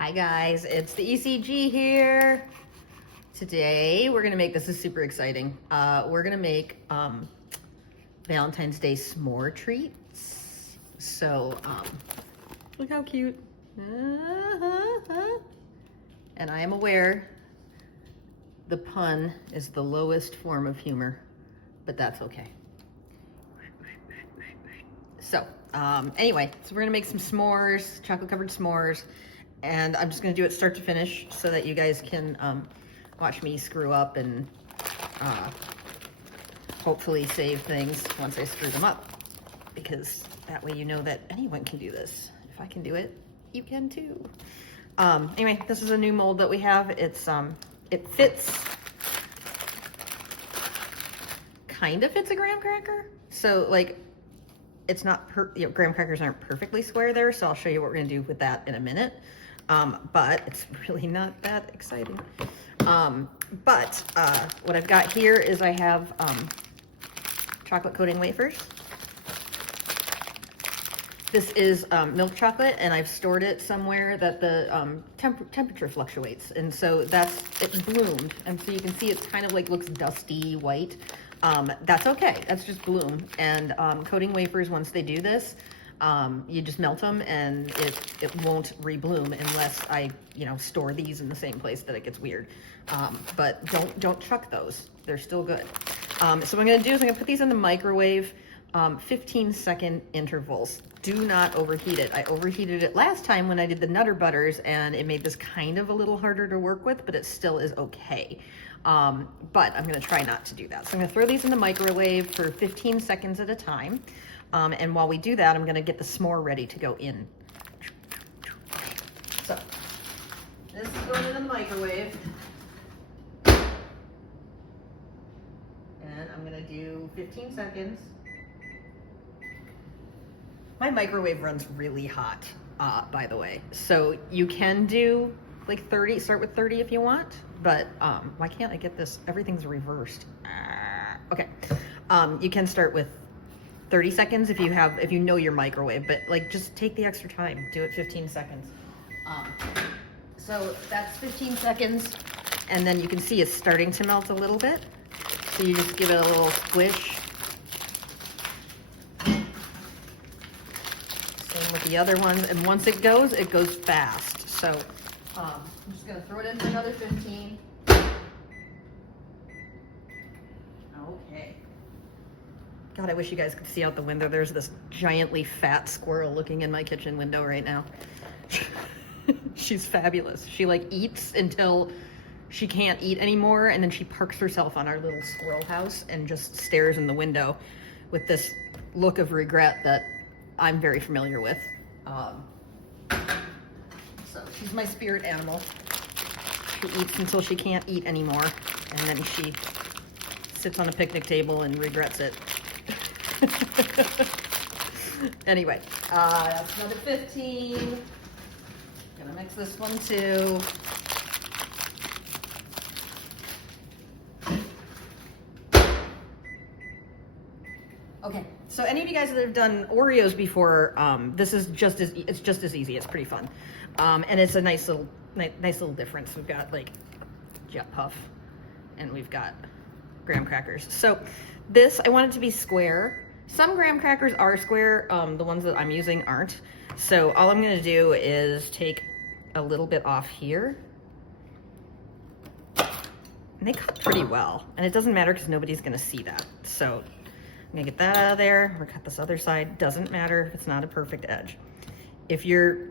Hi guys, it's the ECG here. Today we're gonna make, this is super exciting. We're gonna make Valentine's Day s'more treats. So look how cute. And I am aware the pun is the lowest form of humor, but that's okay. So anyway, so we're gonna make some s'mores, chocolate covered s'mores. And I'm just gonna do it start to finish so that you guys can watch me screw up and hopefully save things once I screw them up. Because that way you know that anyone can do this. If I can do it, you can too. Anyway, this is a new mold that we have. It's it fits, kind of fits a graham cracker. So like, it's not, graham crackers aren't perfectly square there, so I'll show you what we're gonna do with that in a minute. But it's really not that exciting. What I've got here is I have chocolate coating wafers. This is milk chocolate, and I've stored it somewhere that the temperature fluctuates, and so it's bloomed, and so you can see it's kind of like looks dusty white. That's okay, that's just bloom. And coating wafers, once they do this, you just melt them and it won't rebloom unless I, store these in the same place that it gets weird. But don't chuck those, they're still good. So what I'm gonna do is I'm gonna put these in the microwave, 15-second intervals. Do not overheat it. I overheated it last time when I did the Nutter Butters, and it made this kind of a little harder to work with, but it still is okay. But I'm gonna try not to do that. So I'm gonna throw these in the microwave for 15 seconds at a time. And while we do that, I'm gonna get the s'more ready to go in. So, this is going in the microwave. And I'm gonna do 15 seconds. My microwave runs really hot, by the way. So you can do like 30, start with 30 if you want, but why can't I get this? Everything's reversed. Okay, you can start with 30 seconds if you know your microwave, but like just take the extra time, do it 15 seconds. So that's 15 seconds, and then you can see it's starting to melt a little bit. So you just give it a little squish. Same with the other ones, and once it goes fast. So I'm just gonna throw it in for another 15. Okay. God, I wish you guys could see out the window. There's this giantly fat squirrel looking in my kitchen window right now. She's fabulous. She like eats until she can't eat anymore, and then she parks herself on our little squirrel house and just stares in the window with this look of regret that I'm very familiar with. So she's my spirit animal. She eats until she can't eat anymore, and then she sits on a picnic table and regrets it. Anyway, that's another 15. Gonna mix this one too. Okay, so any of you guys that have done Oreos before, this is just as easy. It's pretty fun, and it's a nice little difference. We've got like jet puff, and we've got graham crackers. So this, I want it to be square. Some graham crackers are square, the ones that I'm using aren't. So all I'm gonna do is take a little bit off here. And they cut pretty well, and it doesn't matter because nobody's gonna see that. So I'm gonna get that out of there. We're gonna cut this other side. Doesn't matter if it's not a perfect edge. If you're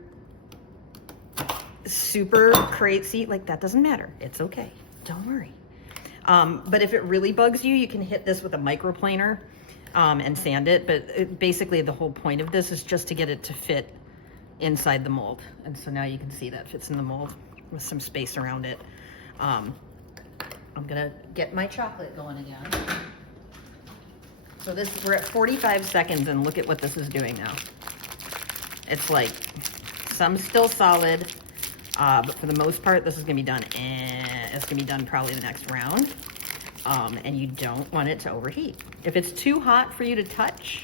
super crazy, like that doesn't matter. It's okay, don't worry. But if it really bugs you, you can hit this with a microplaner and sand it. But basically the whole point of this is just to get it to fit inside the mold. And so now you can see that fits in the mold with some space around it. I'm gonna get my chocolate going again. So we're at 45 seconds, and look at what this is doing now. It's like, some still solid, but for the most part, this is gonna be done, and it's gonna be done probably the next round. And you don't want it to overheat. If it's too hot for you to touch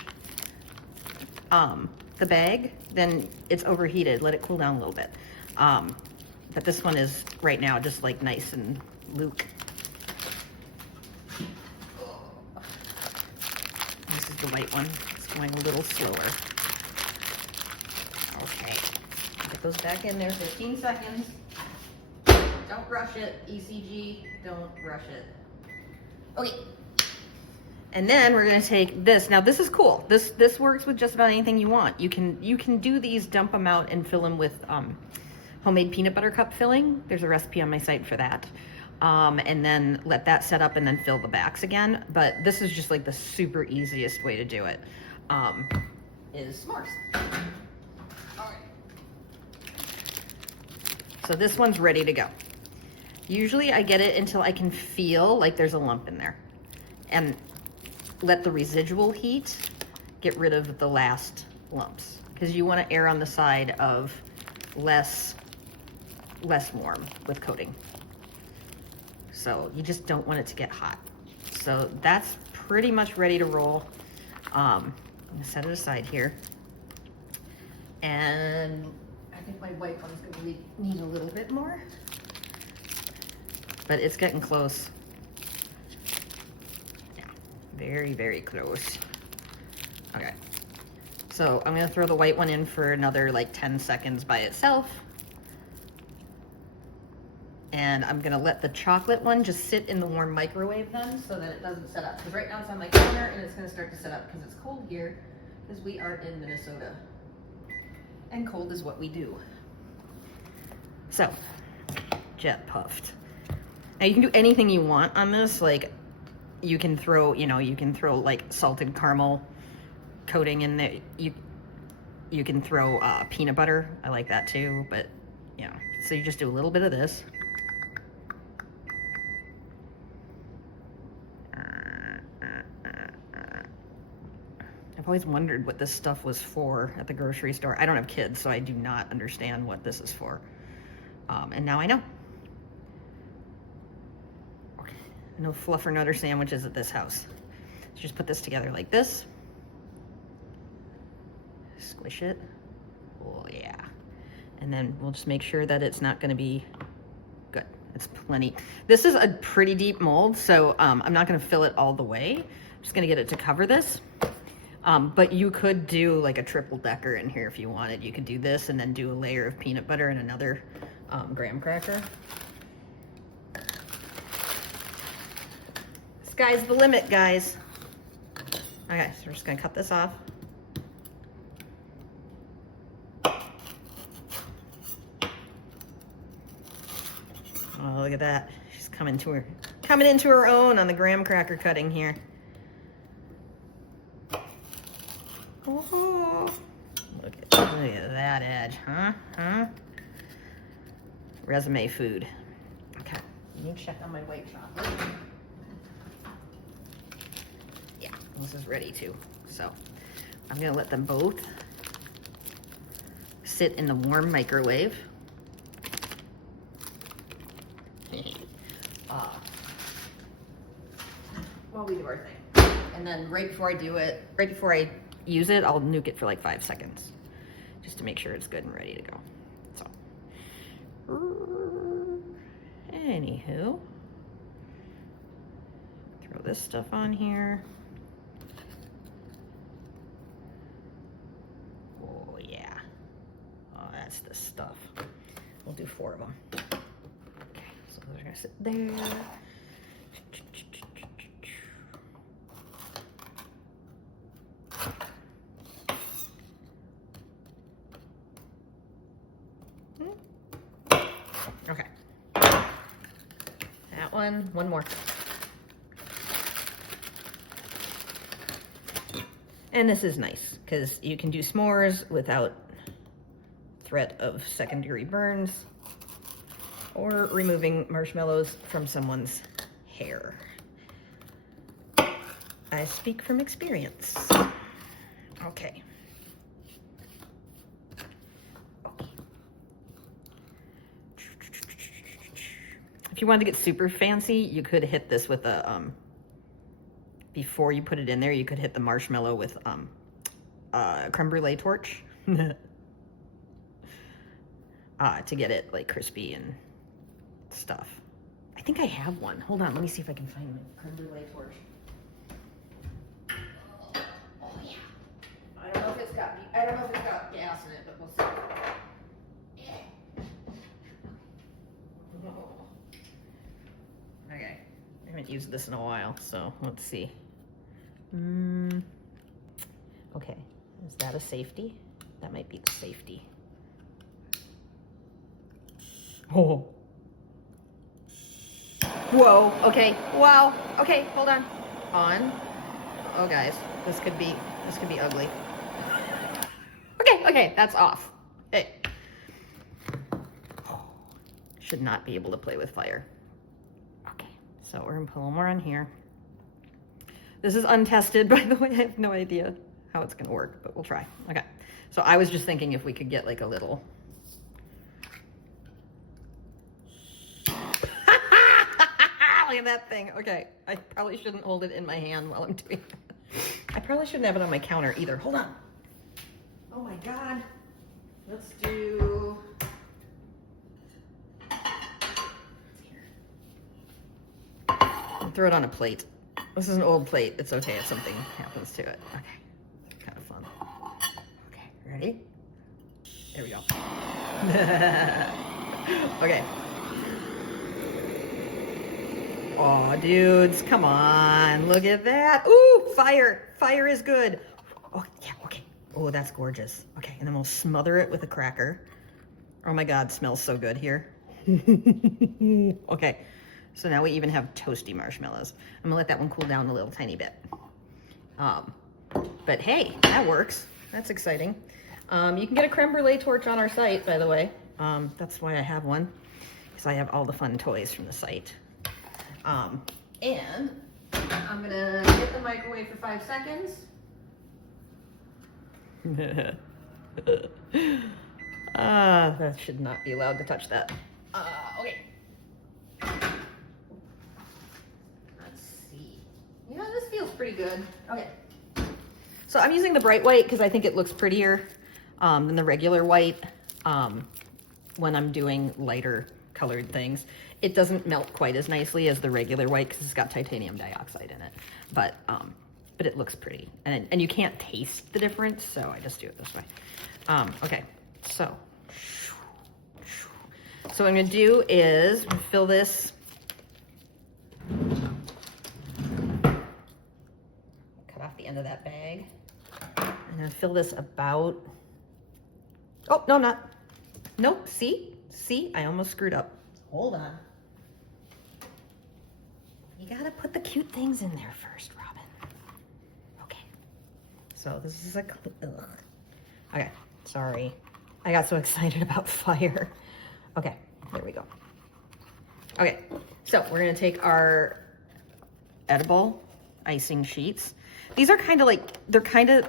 the bag, then it's overheated. Let it cool down a little bit. But this one is right now just like nice and luke. This is the white one. It's going a little slower. Okay. Get those back in there. 15 seconds. Don't rush it. ECG, don't rush it. Okay. And then we're gonna take this. Now this is cool. This works with just about anything you want. You can do these, dump them out, and fill them with homemade peanut butter cup filling. There's a recipe on my site for that. And then let that set up and then fill the backs again. But this is just like the super easiest way to do it. Is s'mores. All right. So this one's ready to go. Usually I get it until I can feel like there's a lump in there. And let the residual heat get rid of the last lumps, because you want to err on the side of less warm with coating. So you just don't want it to get hot. So that's pretty much ready to roll. I'm gonna set it aside here. And I think my white one's gonna need a little bit more, but it's getting close. Very, very close. Okay. So I'm gonna throw the white one in for another like 10 seconds by itself. And I'm gonna let the chocolate one just sit in the warm microwave then, so that it doesn't set up. Because right now it's on my counter and it's gonna start to set up because it's cold here, because we are in Minnesota. And cold is what we do. So, jet puffed. Now you can do anything you want on this. Like, you can throw, like salted caramel coating in there. You can throw peanut butter. I like that too, but so you just do a little bit of this. I've always wondered what this stuff was for at the grocery store. I don't have kids, so I do not understand what this is for. And now I know. No fluff or nutter sandwiches at this house. So just put this together like this. Squish it. Oh yeah. And then we'll just make sure that it's not gonna be good. It's plenty. This is a pretty deep mold, so I'm not gonna fill it all the way. I'm just gonna get it to cover this. But you could do like a triple decker in here if you wanted. You could do this and then do a layer of peanut butter and another graham cracker. Sky's the limit, guys. Okay, so we're just gonna cut this off. Oh, look at that. She's coming into her own on the graham cracker cutting here. Oh, look at that edge, huh? Resume food. Okay, let me check on my white chocolate. Yeah, this is ready too. So I'm gonna let them both sit in the warm microwave. While we do our thing. And then right before I use it, I'll nuke it for like 5 seconds, just to make sure it's good and ready to go. So, anywho, throw this stuff on here. Oh yeah, oh that's the stuff. We'll do 4 of them. Okay, so those are gonna sit there. Okay. That one more. And this is nice because you can do s'mores without threat of second-degree burns or removing marshmallows from someone's hair. I speak from experience. Okay. If you wanted to get super fancy, you could hit this with a, before you put it in there, you could hit the marshmallow with creme brulee torch. to get it like crispy and stuff. I think I have one. Hold on, let me see if I can find my creme brulee torch. Oh yeah. I don't know if it's got gas in it, but we'll see. Okay, I haven't used this in a while, so let's see. Okay, is that a safety? That might be the safety. Oh. Whoa, okay, wow, okay, hold on. On. Oh guys, this could be ugly. Okay, that's off. Hey. Should not be able to play with fire. Okay, so we're gonna put a little more on here. This is untested, by the way. I have no idea how it's gonna work, but we'll try. Okay, so I was just thinking if we could get like a little. Look at that thing. Okay, I probably shouldn't hold it in my hand while I'm doing it. I probably shouldn't have it on my counter either. Hold on. Oh my God. Let's do. Throw it on a plate. This is an old plate. It's okay if something happens to it. Okay, kind of fun. Okay, ready? There we go. Okay. Aw, dudes, come on. Look at that. Ooh, fire. Fire is good. Oh, yeah, okay. Oh, that's gorgeous. Okay, and then we'll smother it with a cracker. Oh my God, smells so good here. Okay. So now we even have toasty marshmallows. I'm gonna let that one cool down a little tiny bit. But hey, that works. That's exciting. You can get a creme brulee torch on our site, by the way. That's why I have one, because I have all the fun toys from the site. And I'm gonna hit the microwave for 5 seconds. That should not be allowed to touch that. Okay. You know, this feels pretty good. Okay. So I'm using the bright white because I think it looks prettier than the regular white when I'm doing lighter colored things. It doesn't melt quite as nicely as the regular white because it's got titanium dioxide in it. But it looks pretty. And you can't taste the difference, so I just do it this way. Okay, so what I'm going to do is fill this. The end of that bag. I'm gonna fill this about, oh, no, not, nope, see, I almost screwed up. Hold on. You gotta put the cute things in there first, Robin. Okay, so this is okay, sorry. I got so excited about fire. Okay, there we go. Okay, so we're gonna take our edible icing sheets. These are kind of like, they're kind of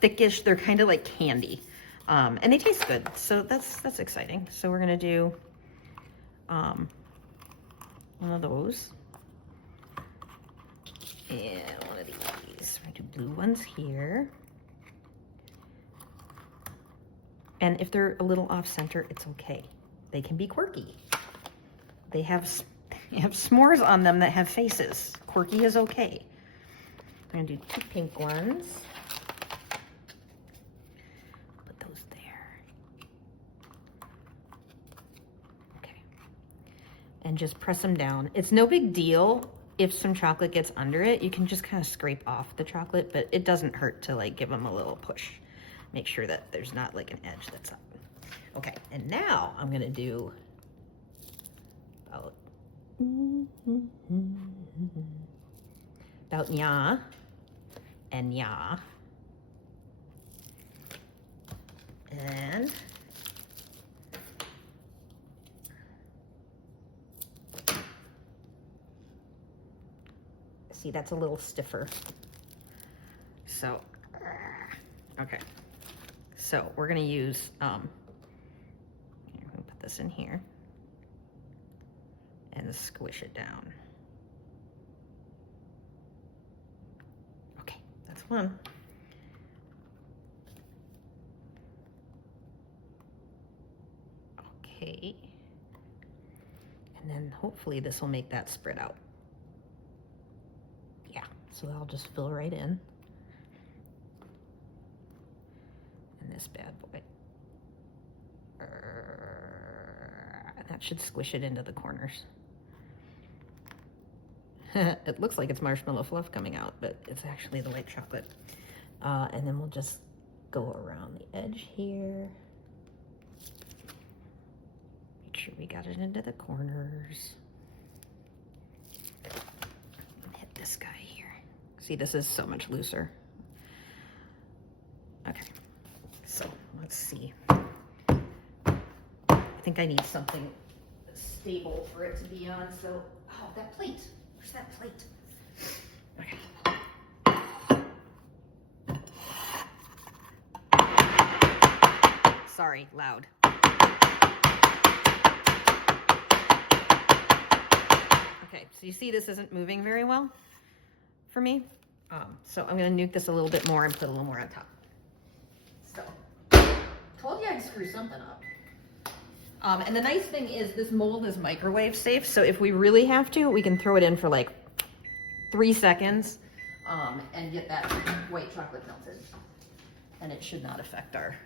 thickish. They're kind of like candy. And they taste good. So that's exciting. So we're going to do one of those. And one of these. We're going to do blue ones here. And if they're a little off center, it's okay. They can be quirky. They have s'mores on them that have faces. Quirky is okay. I'm gonna do 2 pink ones. Put those there. Okay. And just press them down. It's no big deal if some chocolate gets under it. You can just kind of scrape off the chocolate, but it doesn't hurt to like give them a little push. Make sure that there's not like an edge that's up. Okay, and now I'm gonna do about nya and nya. And see, that's a little stiffer. So, okay. So we're gonna use, I'm gonna put this in here and squish it down. Okay, that's one. Okay. Okay. And then hopefully this will make that spread out. Yeah, so that'll just fill right in. And this bad boy. That should squish it into the corners. It looks like it's marshmallow fluff coming out, but it's actually the white chocolate. And then we'll just go around the edge here. Make sure we got it into the corners. Hit this guy here. See, this is so much looser. Okay, so let's see. I think I need something stable for it to be on, so, oh, that plate. Where's that plate? Okay. Sorry, loud. Okay, so you see this isn't moving very well for me. So I'm gonna nuke this a little bit more and put a little more on top. So, told you I'd screw something up. And the nice thing is this mold is microwave safe, so if we really have to, we can throw it in for like 3 seconds and get that white chocolate melted. And it should not affect our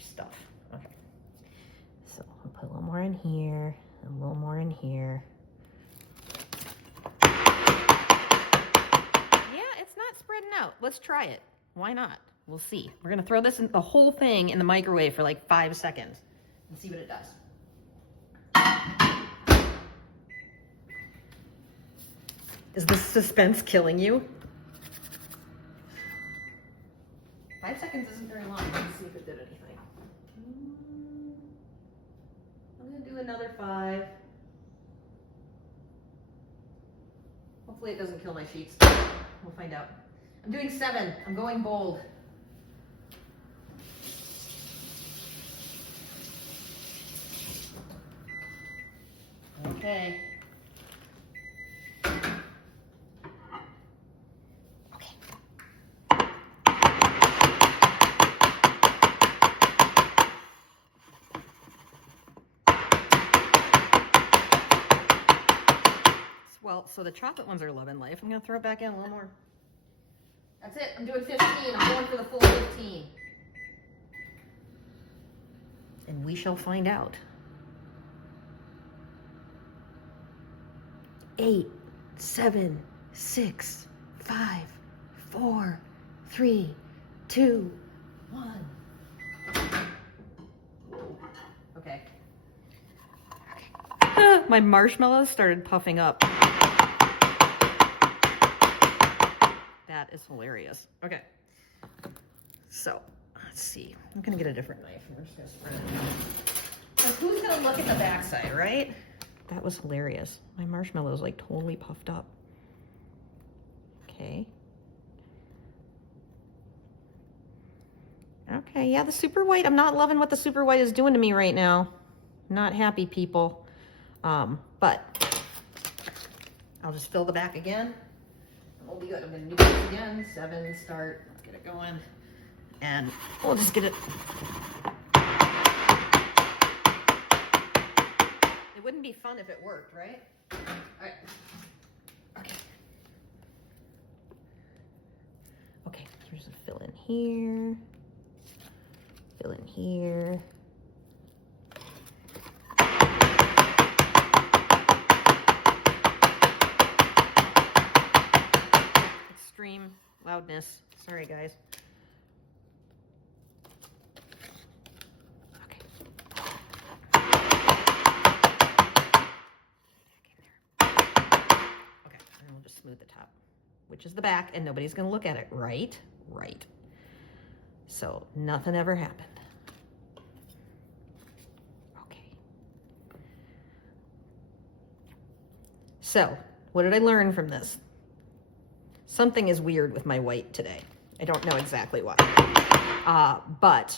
stuff. Okay. So I'll put a little more in here, a little more in here. Yeah, it's not spreading out. Let's try it. Why not? We'll see. We're gonna throw this in the whole thing in the microwave for like 5 seconds and see what it does. Is the suspense killing you? 5 seconds isn't very long. Let's see if it did anything. I'm gonna do another 5. Hopefully it doesn't kill my sheets. We'll find out. I'm doing 7. I'm going bold. Okay. Well, so the chocolate ones are loving life. I'm gonna throw it back in a little more. That's it, I'm doing 15. I'm going for the full 15. And we shall find out. 8, 7, 6, 5, 4, 3, 2, 1. Okay. My marshmallows started puffing up. That is hilarious. Okay. So, let's see. I'm gonna get a different knife. We're just gonna spread it. So who's gonna look at the backside, right? That was hilarious. My marshmallow's like totally puffed up. Okay. Okay, yeah, the super white. I'm not loving what the super white is doing to me right now. Not happy, people. But I'll just fill the back again. We'll be good. I'm gonna do it again. 7, start. Let's get it going. And we'll just get it. It wouldn't be fun if it worked, right? All right. Okay. Okay, here's a fill in here. Fill in here. Extreme loudness. Sorry, guys. Okay. Okay, and we'll just smooth the top, which is the back, and nobody's gonna look at it, right? Right. So nothing ever happened. Okay. So, what did I learn from this? Something is weird with my white today. I don't know exactly what. But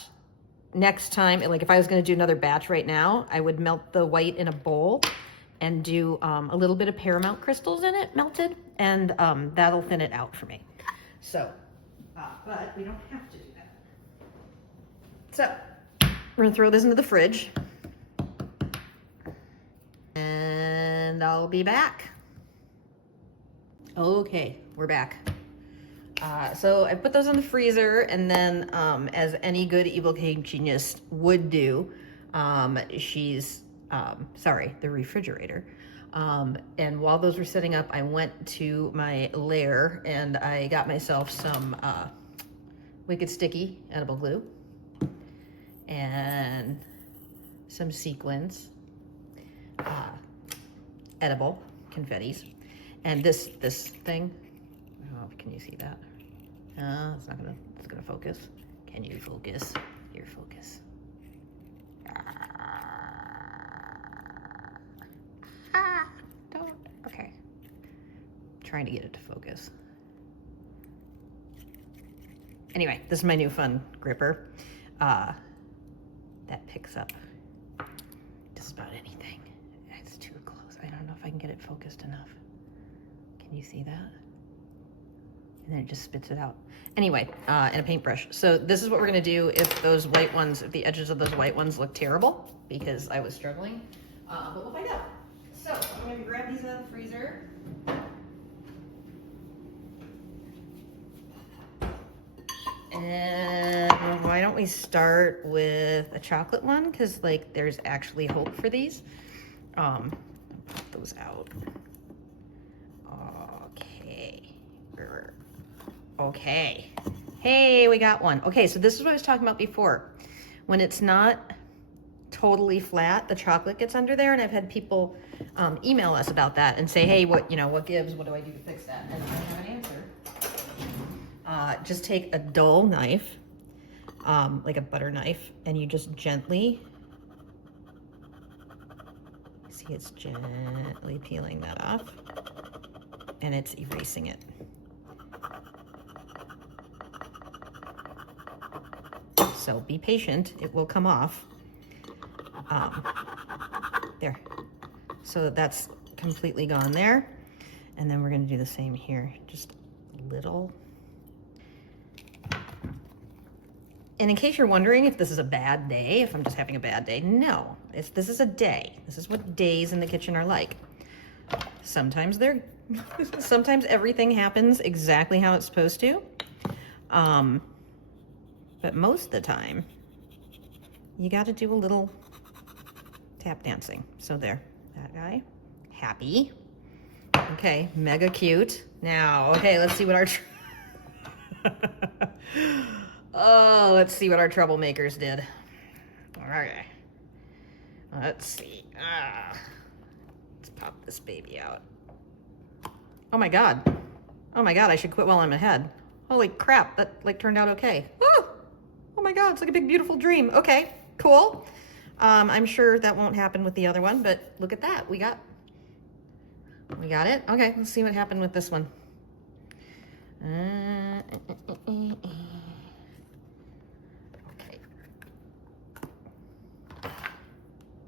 next time, like if I was gonna do another batch right now, I would melt the white in a bowl and do a little bit of paramount crystals in it, melted, and that'll thin it out for me. So, but we don't have to do that. So, we're gonna throw this into the fridge. I'll be back. Okay, we're back. So I put those in the freezer, and then as any good evil cake genius would do, the refrigerator. And while those were setting up, I went to my lair and I got myself some Wicked Sticky edible glue and some sequins, edible confettis, and this thing. Oh, can you see that? It's gonna focus. Can you focus? Here, focus. Don't. Okay. Trying to get it to focus. Anyway, this is my new fun gripper. That picks up just about anything. It's too close. I don't know if I can get it focused enough. Can you see that? And then it just spits it out. Anyway, and a paintbrush. So this is what we're gonna do if those white ones, if the edges of those white ones look terrible, because I was struggling. But we'll find out. So I'm gonna grab these out of the freezer. And why don't we start with a chocolate one? Because like there's actually hope for these. Put those out. Okay. Hey, we got one. Okay, so this is what I was talking about before. When it's not totally flat, the chocolate gets under there, and I've had people email us about that and say, hey, what gives? What do I do to fix that? And I have an answer. Just take a dull knife, like a butter knife, and you just gently, see it's gently peeling that off, and it's erasing it. So be patient, it will come off. There. So that's completely gone there. And then we're gonna do the same here, just a little. And in case you're wondering if this is a bad day, if I'm just having a bad day, no, this is a day. This is what days in the kitchen are like. Sometimes sometimes everything happens exactly how it's supposed to. But most of the time, you got to do a little tap dancing. So there, that guy, happy. Okay, mega cute. Now, okay, let's see what our let's see what our troublemakers did. Okay, let's see. Let's pop this baby out. Oh my god, I should quit while I'm ahead. Holy crap, that like turned out okay. Oh my god, it's like a big beautiful dream. Okay, cool. I'm sure that won't happen with the other one, but look at that. We got it. Okay, let's see what happened with this one. Okay.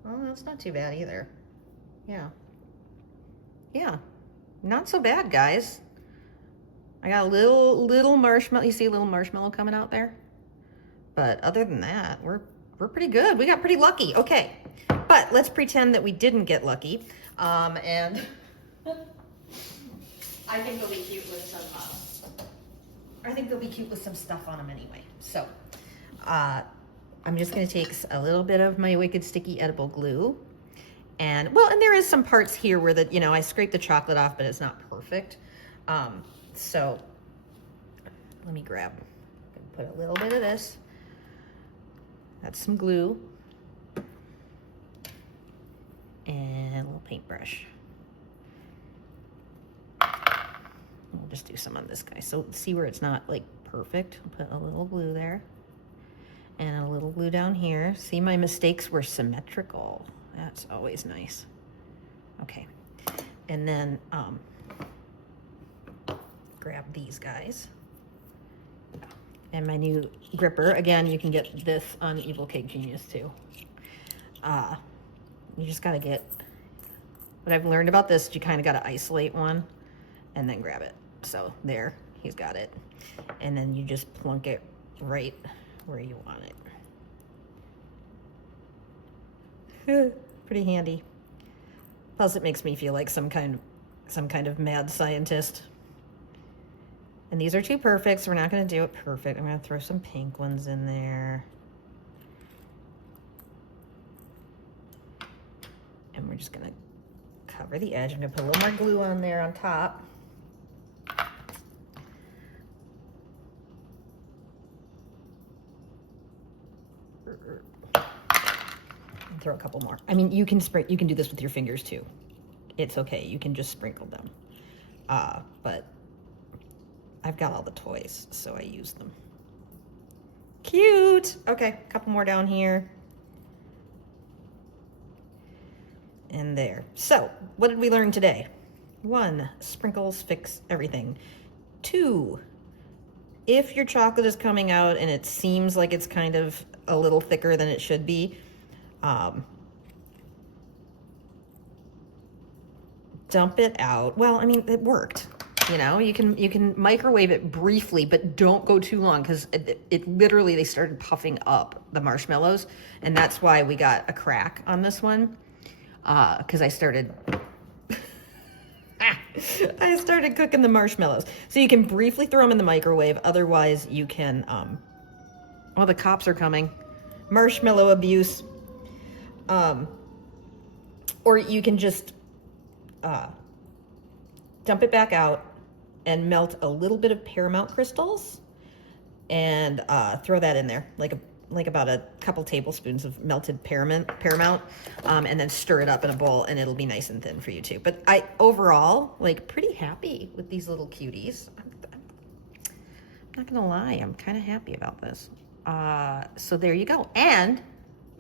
Well, that's not too bad either. Yeah, not so bad, guys. I got a little marshmallow. You see a little marshmallow coming out there? But other than that, we're pretty good. We got pretty lucky. Okay, but let's pretend that we didn't get lucky. And I think they'll be cute with some. I think they'll be cute with some stuff on them anyway. So I'm just gonna take a little bit of my Wicked Sticky edible glue, and there is some parts here where I scraped the chocolate off, but it's not perfect. So let me put a little bit of this. That's some glue. And a little paintbrush. We'll just do some on this guy. So see where it's not like perfect. I'll put a little glue there. And a little glue down here. See, my mistakes were symmetrical. That's always nice. Okay. And then grab these guys. And my new gripper. Again, you can get this on Evil Cake Genius too. You just gotta get, what I've learned about this, you kind of gotta isolate one and then grab it. So there, he's got it. And then you just plunk it right where you want it. Pretty handy. Plus it makes me feel like some kind of mad scientist. And these are too perfect, so we're not going to do it perfect. I'm going to throw some pink ones in there. And we're just going to cover the edge. I'm going to put a little more glue on there on top. And throw a couple more. I mean, you can do this with your fingers too. It's okay. You can just sprinkle them. But I've got all the toys, so I use them. Cute. Okay, a couple more down here. And there. So, what did we learn today? 1, sprinkles fix everything. 2, if your chocolate is coming out and it seems like it's kind of a little thicker than it should be, dump it out. Well, I mean, it worked. You know, you can microwave it briefly, but don't go too long, because it literally, they started puffing up the marshmallows, and that's why we got a crack on this one, because I started cooking the marshmallows. So you can briefly throw them in the microwave. Otherwise, you can, oh, the cops are coming. Marshmallow abuse. Or you can just dump it back out and melt a little bit of Paramount crystals and throw that in there, like about a couple tablespoons of melted Paramount, and then stir it up in a bowl, and it'll be nice and thin for you too. But I overall, like, pretty happy with these little cuties. I'm not gonna lie, I'm kind of happy about this. So there you go. And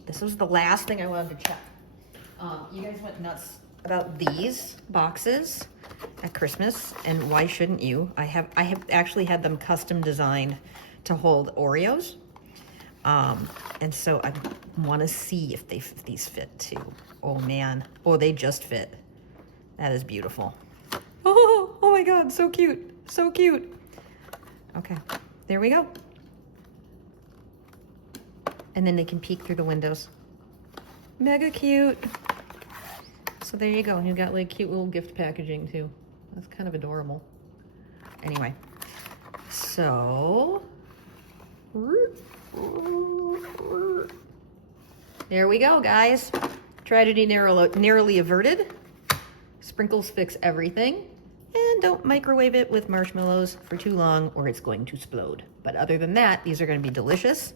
this was the last thing I wanted to check. You guys went nuts about these boxes at Christmas, and why shouldn't you? I have actually had them custom designed to hold Oreos, and so I want to see if these fit too. Oh man, oh, they just fit. That is beautiful. Oh my God, so cute, so cute. Okay, there we go. And then they can peek through the windows. Mega cute. So there you go. And you got like cute little gift packaging too. That's kind of adorable. Anyway, so there we go, guys. Tragedy narrowly averted. Sprinkles fix everything. And don't microwave it with marshmallows for too long, or it's going to explode. But other than that, these are going to be delicious.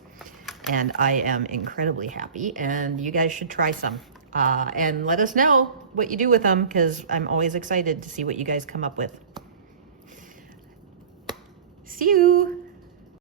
And I am incredibly happy, and you guys should try some. And let us know what you do with them, because I'm always excited to see what you guys come up with. See you!